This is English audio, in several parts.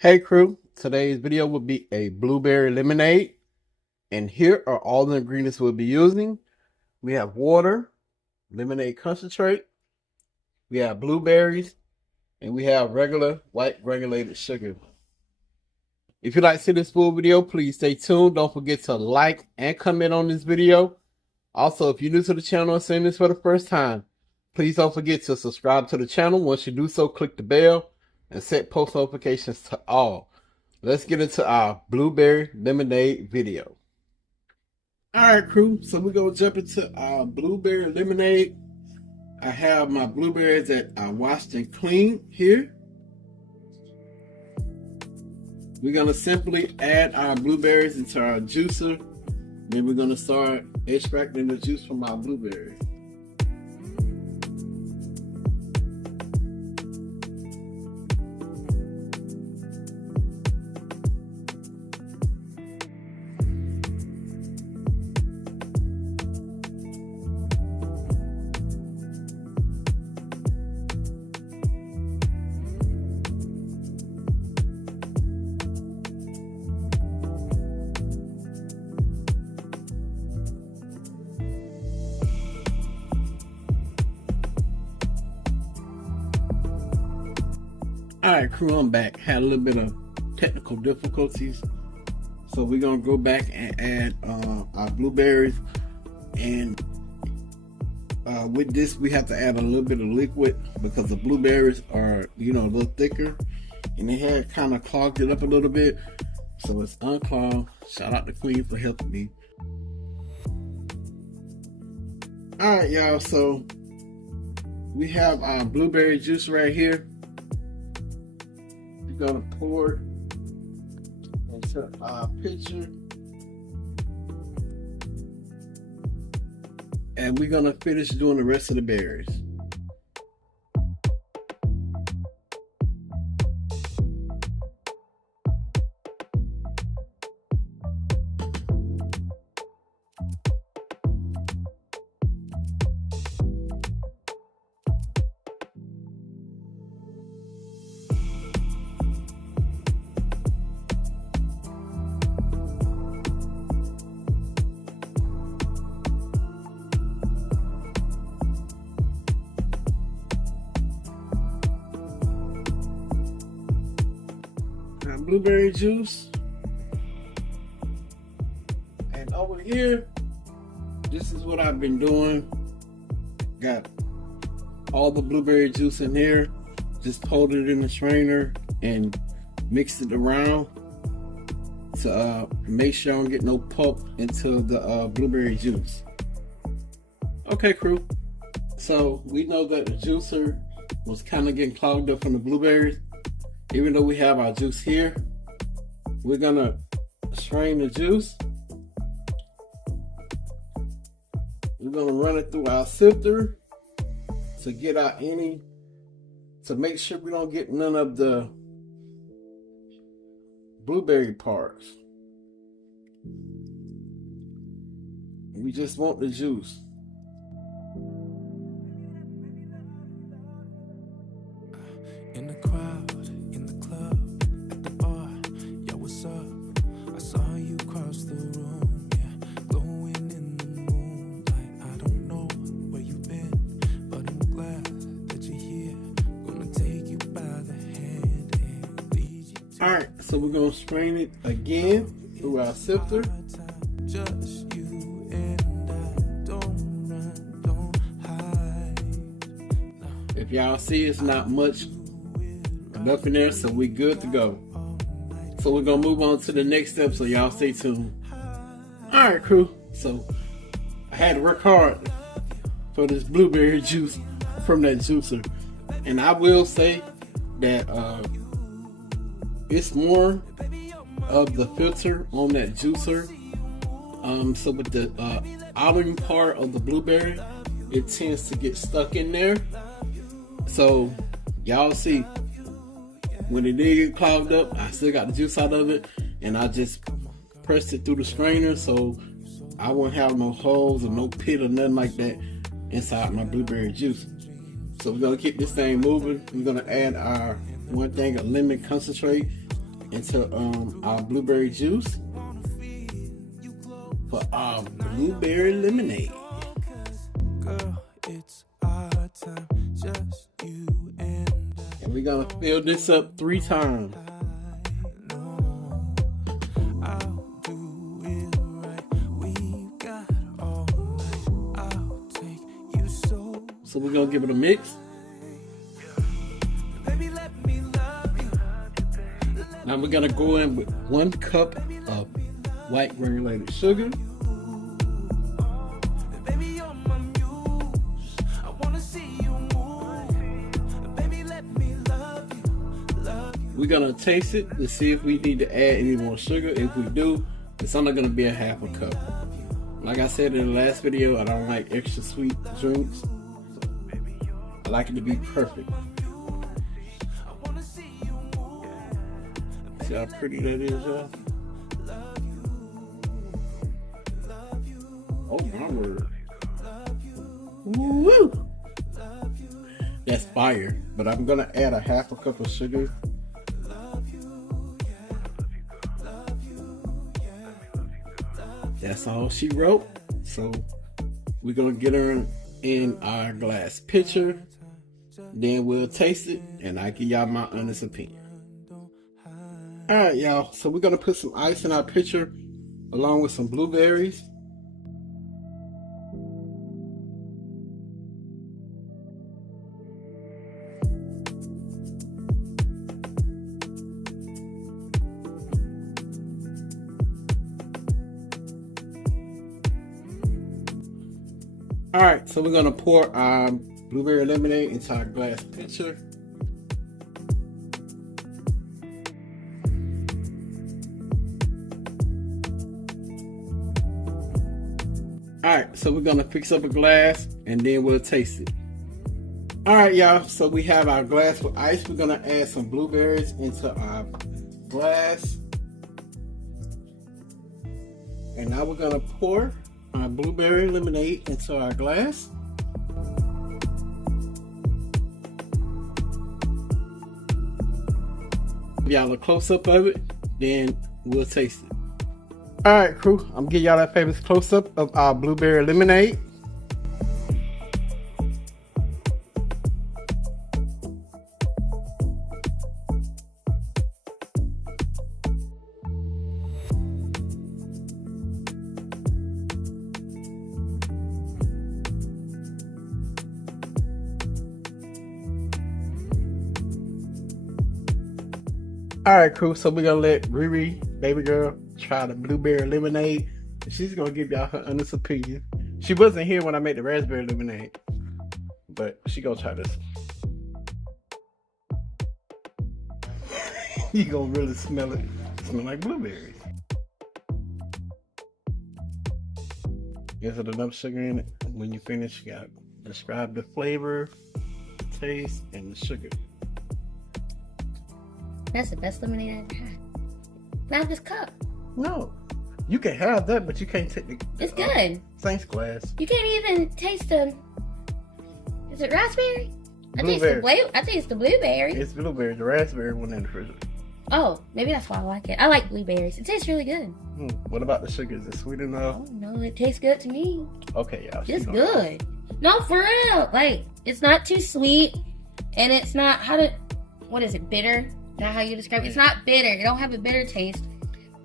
Hey crew, today's video will be a blueberry lemonade, and here are all the ingredients we'll be using. We have water, lemonade concentrate, we have blueberries, and we have regular white granulated sugar. If you'd like to see this full video, please stay tuned. Don't forget to like and comment on this video. Also, if you're new to the channel and seeing this for the first time, please don't forget to subscribe to the channel. Once you do so, click the bell and set post notifications to all. Let's get into our blueberry lemonade video. Alright crew, so we're going to jump into our blueberry lemonade. I have my blueberries that I washed and cleaned here. We're going to simply add our blueberries into our juicer. Then we're going to start extracting the juice from our blueberries. Alright crew, I'm back. Had a little bit of technical difficulties. So we're going to go back and add our blueberries. And with this, we have to add a little bit of liquid because the blueberries are, a little thicker. And they had kind of clogged it up a little bit. So it's unclogged. Shout out to Queen for helping me. Alright y'all, so we have our blueberry juice right here. Gonna pour it into our pitcher, and we're gonna finish doing the rest of the berries. Blueberry juice, and over here, this is what I've been doing. Got all the blueberry juice in here, just poured it in the strainer and mixed it around to make sure I don't get no pulp into the blueberry juice. Okay crew, so we know that the juicer was kind of getting clogged up from the blueberries. Even though we have our juice here, we're gonna strain the juice. We're gonna run it through our sifter to get out to make sure we don't get none of the blueberry parts. We just want the juice. In the crowd. Alright, so we're going to strain it again through our sifter. Just you and I, don't run, don't hide. If y'all see, it's not much enough in there, so we're good to go. So we're going to move on to the next step, so y'all stay tuned. Alright crew, so I had to work hard for this blueberry juice from that juicer. And I will say that it's more of the filter on that juicer. So with the outer part of the blueberry, it tends to get stuck in there. So y'all see, when it did get clogged up, I still got the juice out of it, and I just pressed it through the strainer so I won't have no holes or no pit or nothing like that inside my blueberry juice. So we're gonna keep this thing moving. We're gonna add our one thing of lemon concentrate into our blueberry juice for our blueberry lemonade. Girl, it's our time, just you and And we're gonna fill this up 3 times. I know I'll do it right. We've got all night. I'll take you So we're gonna give it a mix. baby, let me love you. Now we're gonna go in with 1 cup of white granulated sugar. Baby, you're my muse. I wanna see you move. Baby, let me love you, love you. We're gonna taste it to see if we need to add any more sugar. If we do, it's only gonna be a half a cup. Like I said in the last video, I don't like extra sweet drinks. I like it to be perfect. See how pretty that is, y'all? Oh my word. Woo! That's fire. But I'm gonna add a half a cup of sugar. That's all she wrote. So we're gonna get her in our glass pitcher. Then we'll taste it and I give y'all my honest opinion. Alright, y'all. So we're gonna put some ice in our pitcher along with some blueberries. Alright, so we're gonna pour our blueberry lemonade into our glass pitcher. Alright, so we're gonna fix up a glass and then we'll taste it. Alright, y'all, so we have our glass with ice. We're gonna add some blueberries into our glass. And now we're gonna pour our blueberry lemonade into our glass. Give y'all a close-up of it, then we'll taste it. Alright, crew, I'm gonna give y'all that famous close-up of our blueberry lemonade. Alright, crew, so we're gonna let Riri, baby girl, try the blueberry lemonade. And she's gonna give y'all her honest opinion. She wasn't here when I made the raspberry lemonade, but she gonna try this. You gonna really smell it. Smell like blueberries. Is it enough sugar in it? When you finish, you gotta describe the flavor, the taste, and the sugar. That's the best lemonade I ever had. Not this cup. No, you can have that, but you can't take the It's good. Saints glass. You can't even taste the. Is it raspberry? Blueberry. I taste the blueberry. It's blueberry. The raspberry one in the fridge. Oh, maybe that's why I like it. I like blueberries. It tastes really good. What about the sugar? Is it sweet enough? Oh no, it tastes good to me. Okay, y'all. It's good. No, for real. Like, it's not too sweet, and it's not what is it? Bitter? Is that how you describe it? It's not bitter. It don't have a bitter taste,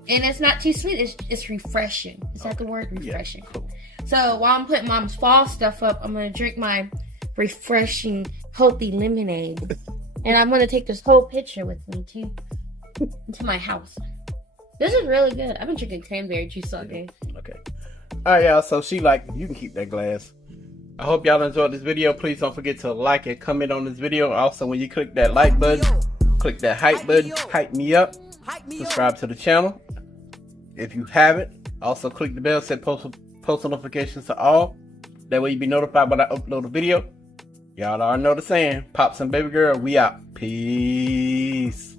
and it's not too sweet. It's refreshing. Is that the word? Refreshing. Yeah, cool. So while I'm putting Mom's fall stuff up, I'm gonna drink my refreshing, healthy lemonade, and I'm gonna take this whole pitcher with me too into my house. This is really good. I've been drinking cranberry juice all day. Okay. All right, y'all. So you can keep that glass. I hope y'all enjoyed this video. Please don't forget to like and comment on this video. Also, when you click that like button, click that hype button. Hype me up. Subscribe to the channel if you haven't. Also, click the bell. Set post notifications to all. That way you be notified when I upload a video. Y'all already know the saying. Pops and baby girl, we out. Peace.